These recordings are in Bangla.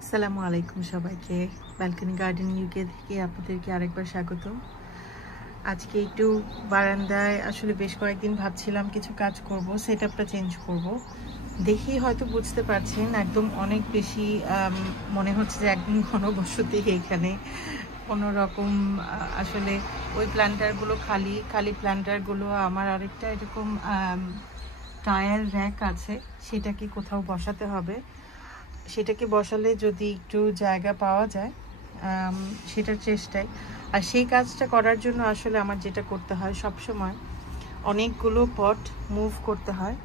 আসসালামু আলাইকুম সবাইকে। ব্যালকনি গার্ডেন ইউকে থেকে আপনাদেরকে আরেকবার স্বাগত। আজকে একটু বারান্দায় আসলে বেশ কয়েকদিন ভাবছিলাম কিছু কাজ করব, সেটআপটা চেঞ্জ করব। দেখি হয়তো বুঝতে পারছেন একদম অনেক বেশি মনে হচ্ছে যে একদম ঘনবসতি এখানে। কোনো রকম আসলে ওই প্ল্যান্টারগুলো খালি খালি প্ল্যান্টারগুলো, আমার আরেকটা এরকম টায়ার র্যাক আছে, সেটাকে কোথাও বসাতে হবে। সেটাকে বসালে যদি একটু জায়গা পাওয়া যায় সেটার চেষ্টায়। আর সেই কাজটা করার জন্য আসলে আমার যেটা করতে হয় সব সময়, অনেকগুলো পট মুভ করতে হয়।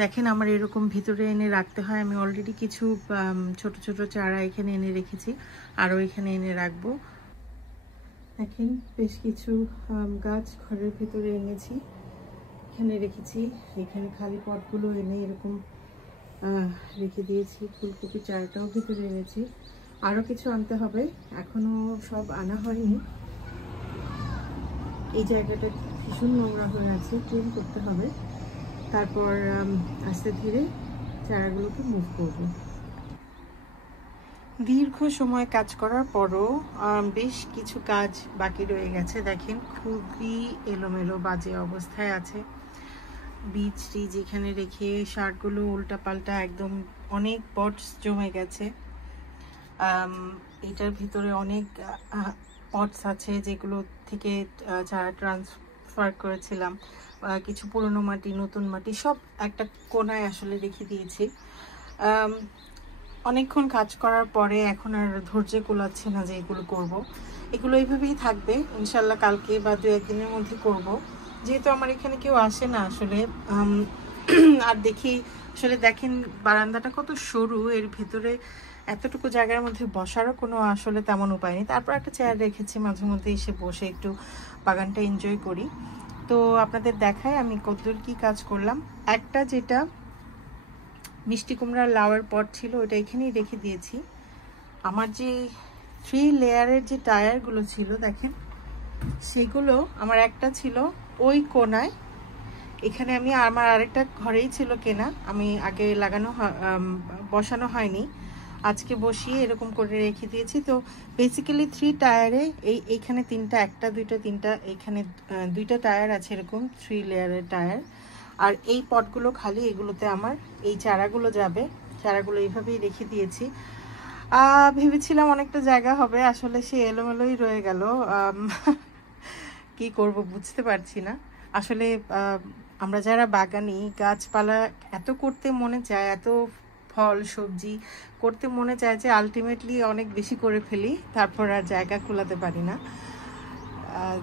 দেখেন আমার এরকম ভিতরে এনে রাখতে হয়। আমি অলরেডি কিছু ছোট ছোট চারা এখানে এনে রেখেছি, আরও এখানে এনে রাখবো। দেখেন বেশ কিছু গাছ ঘরের ভিতরে এনেছি, এখানে রেখেছি। এখানে খালি পটগুলো এনে এরকম রেখে দিয়েছি। ফুলকপি চারাটাও ভিতরে এনেছি, আরও কিছু আনতে হবে, এখনো সব আনা হয়নি। এই জায়গাটা ভীষণ নোংরা হয়ে আছে, ক্লিন করতে হবে। তারপর আস্তে ধীরে চারাগুলোকে মুভ করব। দীর্ঘ সময় কাজ করার পরও বেশ কিছু কাজ বাকি রয়ে গেছে। দেখেন খুবই এলোমেলো বাজে অবস্থায় আছে। বীজ টিজ এখানে রেখে শাকগুলো উল্টাপাল্টা, একদম অনেক পটস জমে গেছে। এটার ভিতরে অনেক পটস আছে যেগুলো থেকে চারা ট্রান্সফার করেছিলাম। কিছু পুরনো মাটি, নতুন মাটি সব একটা কোনায় আসলে রেখে দিয়েছি। অনেকক্ষণ কাজ করার পরে এখন আর ধৈর্য কুলাচ্ছে না যে এগুলো করব। এগুলো এইভাবেই থাকবে ইনশাল্লাহ, কালকে বা 2-1 দিনের মধ্যে করব। যেহেতু আমার এখানে কেউ আসে না আসলে। আর দেখি আসলে, দেখেন বারান্দাটা কত সরু, এর ভেতরে এতটুকু জায়গার মধ্যে বসারও কোনো আসলে তেমন উপায় নেই। তারপর একটা চেয়ার রেখেছি, মাঝে মধ্যে এসে বসে একটু বাগানটা এনজয় করি। তো আপনাদের দেখায় আমি কতদূর কি কাজ করলাম। একটা যেটা মিষ্টি কুমড়ার লাউয়ের পট ছিল, ওটা এখানেই রেখে দিয়েছি। আমার যে 3 লেয়ারের যে টায়ারগুলো ছিল দেখেন, সেগুলো আমার একটা ছিল ওই কোনায়। এখানে আমি আমার আরেকটা ঘরেই ছিল কেনা, আমি আগে বসানো হয়নি, আজকে বসিয়ে এরকম করে রেখে দিয়েছি। তো বেসিক্যালি 3 টায়ারে এইখানে 3টা, 1টা 2টা 3টা, এখানে 2টা টায়ার আছে, এরকম 3 লেয়ারের টায়ার। আর এই পটগুলো খালি, এগুলোতে আমার এই চারাগুলো যাবে। চারাগুলো এইভাবেই রেখে দিয়েছি। ভেবেছিলাম অনেকটা জায়গা হবে, আসলে সে এলোমেলোই রয়ে গেল। কি করব বুঝতে পারছি না আসলে। আমরা যারা বাগানি, গাছপালা এত করতে মনে চায়, এত ফল সবজি করতে মনে চায় যে আলটিমেটলি অনেক বেশি করে ফেলি, তারপর আর জায়গা কুলাতে পারি না।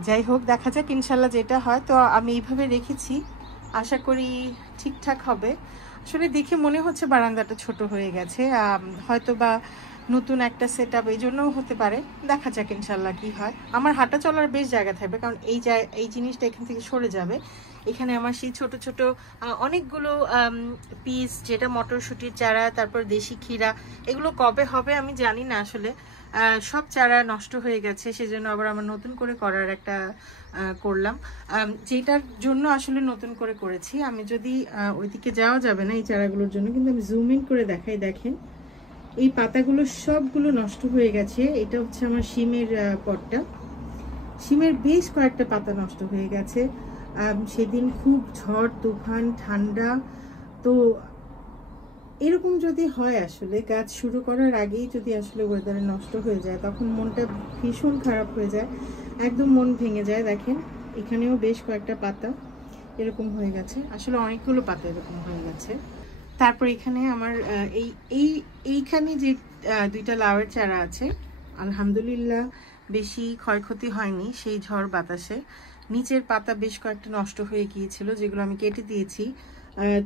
যাই হোক, দেখা যাক ইনশাল্লাহ যেটা হয়। তো আমি এইভাবে রেখেছি, আশা করি ঠিকঠাক হবে। আসলে দেখে মনে হচ্ছে বারান্দাটা ছোট হয়ে গেছে, হয়তো বা নতুন একটা সেটআপ এই জন্যও হতে পারে। দেখা যাক ইনশাল্লাহ কি হয়। আমার হাঁটা চলার বেশ জায়গা থাকবে, কারণ এই জিনিসটা এখান থেকে সরে যাবে। এখানে আমার সেই ছোট ছোট অনেকগুলো পিস, যেটা মটরশুঁটির চারা, তারপর দেশি ক্ষীরা, এগুলো কবে হবে আমি জানি না আসলে। সব চারা নষ্ট হয়ে গেছে, সেজন্য আবার আমার নতুন করে করার একটা করলাম, যেটার জন্য আসলে নতুন করে করেছি। আমি যদি ওইদিকে যাওয়া যাবে না এই চারাগুলোর জন্য, কিন্তু আমি জুম ইন করে দেখাই। দেখেন এই পাতাগুলো সবগুলো নষ্ট হয়ে গেছে। এটা হচ্ছে আমার শিমের পটটা, শিমের বেশ কয়েকটা পাতা নষ্ট হয়ে গেছে। সেদিন খুব ঝড় তুফান, ঠান্ডা। তো এরকম যদি হয় আসলে, গাছ শুরু করার আগেই যদি আসলে ওয়েদারে নষ্ট হয়ে যায়, তখন মনটা ভীষণ খারাপ হয়ে যায়, একদম মন ভেঙে যায়। দেখেন এখানেও বেশ কয়েকটা পাতা এরকম হয়ে গেছে, আসলে অনেকগুলো পাতা এরকম হয়ে গেছে। তারপর এখানে আমার এইখানে যে 2টা লাউয়ের চারা আছে, আলহামদুলিল্লাহ বেশি ক্ষয়ক্ষতি হয়নি সেই ঝড় বাতাসে। নিচের পাতা বেশ কয়েকটা নষ্ট হয়ে গিয়েছিল, যেগুলো আমি কেটে দিয়েছি।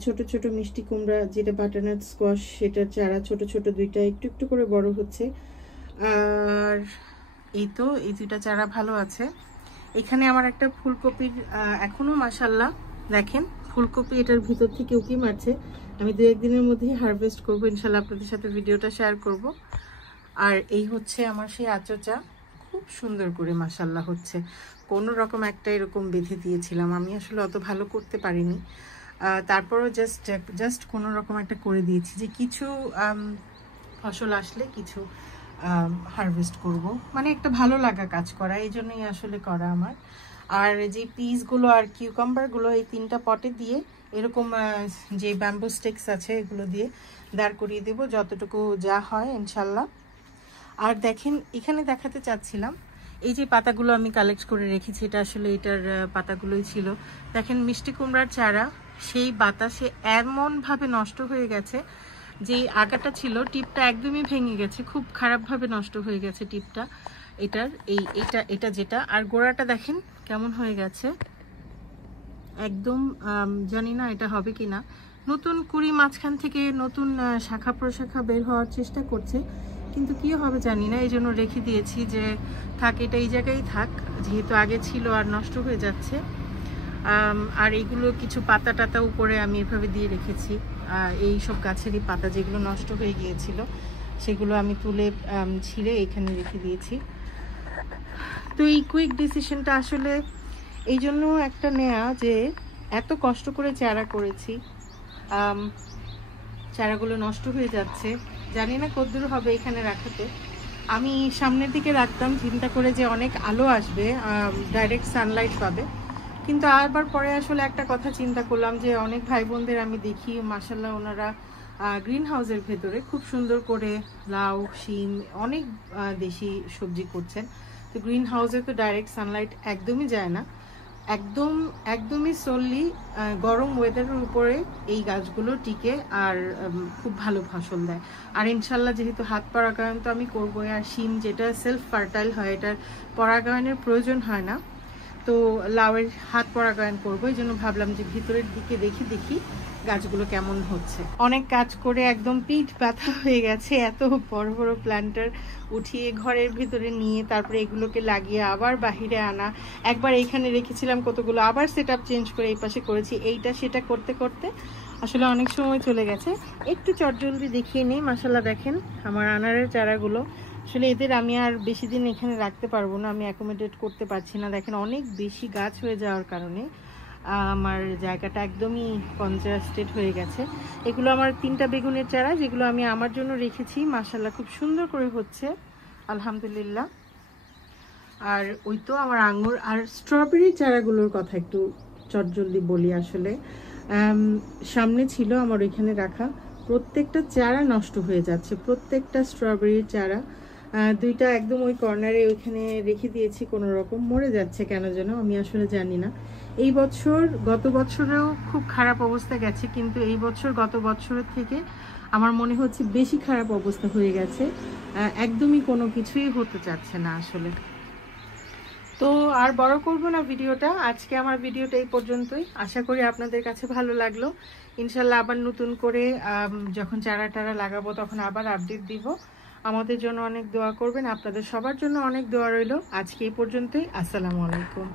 ছোট ছোট মিষ্টি কুমড়া, যেটা বাটারনাট স্কোয়াশ, সেটার চারা ছোট ছোট 2টা একটু একটু করে বড় হচ্ছে। আর এই তো এই 2টা চারা ভালো আছে। এখানে আমার একটা ফুলকপির এখনো মাশাল্লাহ দেখেন ফুলকপি, এটার ভিতর থেকে উঁকি মারছে। আমি 2-1 দিনের মধ্যেই হারভেস্ট করবো ইনশাল্লাহ, আপনাদের সাথে ভিডিওটা শেয়ার করব। আর এই হচ্ছে আমার সেই আচোচা, খুব সুন্দর করে মাশাল্লাহ হচ্ছে। কোনো রকম একটা এরকম বেঁধে দিয়েছিলাম, আমি আসলে অত ভালো করতে পারিনি, তারপরও জাস্ট কোনো রকম একটা করে দিয়েছি। যে কিছু ফসল আসলে কিছু হারভেস্ট করব, মানে একটা ভালো লাগা কাজ করা, এই জন্যই আসলে করা আমার। আর যে পিসগুলো আর কিউকাম্বারগুলো এই 3টা পটে দিয়ে এরকম যে ব্যাম্বু স্টিক্স আছে এগুলো দিয়ে দাঁড় করিয়ে দেব যতটুকু যা হয় ইনশাল্লাহ। আর দেখেন এখানে দেখাতে চাচ্ছিলাম এই যে পাতাগুলো আমি কালেক্ট করে রেখেছি, এটা আসলে এটার পাতাগুলোই ছিল। দেখেন মিষ্টি কুমড়ার চারা সেই বাতাসে এমনভাবে নষ্ট হয়ে গেছে, যে আগাটা ছিল টিপটা একদমই ভেঙে গেছে, খুব খারাপভাবে নষ্ট হয়ে গেছে টিপটা এটার, এটা যেটা। আর গোড়াটা দেখেন কেমন হয়ে গেছে একদম, জানি না এটা হবে কি না। নতুন কুড়ি মাঝখান থেকে নতুন শাখা প্রশাখা বের হওয়ার চেষ্টা করছে, কিন্তু কি হবে জানি না, এই জন্য রেখে দিয়েছি যে থাক, এটা এই জায়গায় থাক, যেহেতু আগে ছিল আর নষ্ট হয়ে যাচ্ছে। আর এইগুলো কিছু পাতা টাতা উপরে আমি এভাবে দিয়ে রেখেছি, এই সব গাছেরই পাতা যেগুলো নষ্ট হয়ে গিয়েছিল সেগুলো আমি তুলে ছিঁড়ে এখানে রেখে দিয়েছি। তো এই কুইক ডিসিশনটা আসলে এই জন্য একটা নেয়া যে এত কষ্ট করে চারা করেছি, চারাগুলো নষ্ট হয়ে যাচ্ছে, জানি না কতদূর হবে এখানে রাখাতে। আমি সামনের দিকে রাখতাম চিন্তা করে যে অনেক আলো আসবে, ডাইরেক্ট সানলাইট পাবে, কিন্তু আবার পরে আসলে একটা কথা চিন্তা করলাম যে অনেক ভাই বোনদের আমি দেখি মাশাল্লাহ ওনারা গ্রিন হাউসের ভেতরে খুব সুন্দর করে লাউ, শিম, অনেক দেশি সবজি করছেন। তো গ্রিন হাউসে তো ডাইরেক্ট সানলাইট একদমই যায় না, একদমই সোললি গরম ওয়েদারের উপরে এই গাছগুলো টিকে আর খুব ভালো ফসল দেয়। আর ইনশাল্লাহ যেহেতু হাত পরাগায়ন তো আমি করবো, আর শিম যেটা সেলফ ফার্টাইল হয়, এটার পরাগায়নের প্রয়োজন হয় না, তো লাউয়ের হাত পরাগায়ন করবো, এই জন্য ভাবলাম যে ভিতরের দিকে দেখি গাছগুলো কেমন হচ্ছে। অনেক কাজ করে একদম পিঠ ব্যথা হয়ে গেছে, এত বড় বড় প্ল্যান্টার উঠিয়ে ঘরের ভিতরে নিয়ে তারপরে এগুলোকে লাগিয়ে আবার বাহিরে আনা, একবার এইখানে রেখেছিলাম কতগুলো, আবার সেট আপ চেঞ্জ করে এই পাশে করেছি, এইটা সেটা করতে করতে আসলে অনেক সময় চলে গেছে। একটু চটজলদি দেখিয়ে নিই, মাশাল্লাহ দেখেন আমার আনারের চারাগুলো, আসলে এদের আমি আর বেশি দিন এখানে রাখতে পারবো না, আমি অ্যাকোমোডেট করতে পারছি না। দেখেন অনেক বেশি গাছ হয়ে যাওয়ার কারণে আমার জায়গাটা একদমই কনজাস্টেড হয়ে গেছে। এগুলো আমার 3টা বেগুনের চারা যেগুলো আমি আমার জন্য রেখেছি, মাশাল্লাহ খুব সুন্দর করে হচ্ছে আলহামদুলিল্লাহ। আর ওই তো আমার আঙ্গুর আর স্ট্রবেরি চারাগুলোর কথা একটু চটজলদি বলি। আসলে সামনে ছিল আমার ওইখানে রাখা, প্রত্যেকটা চারা নষ্ট হয়ে যাচ্ছে, প্রত্যেকটা স্ট্রবেরির চারা। 2টা একদম ওই কর্নারে ওইখানে রেখে দিয়েছি, কোনো রকম মরে যাচ্ছে কেন যেন, আমি আসলে জানি না। এই বছর গত বছরেও খুব খারাপ অবস্থা গেছে, কিন্তু এই বছর গত বছরের থেকে আমার মনে হচ্ছে বেশি খারাপ অবস্থা হয়ে গেছে, একদমই কোনো কিছুই হতে চাচ্ছে না আসলে। তো আর বড় করব না ভিডিওটা, আজকে আমার ভিডিওটা এই পর্যন্তই। আশা করি আপনাদের কাছে ভালো লাগলো। ইনশাল্লাহ আবার নতুন করে যখন চারা টারা লাগাবো তখন আবার আপডেট দিব। আমাদের জন্য অনেক দোয়া করবেন, আপনাদের সবার জন্য অনেক দোয়া রইল। আজকে এই পর্যন্তই, আসসালামু আলাইকুম।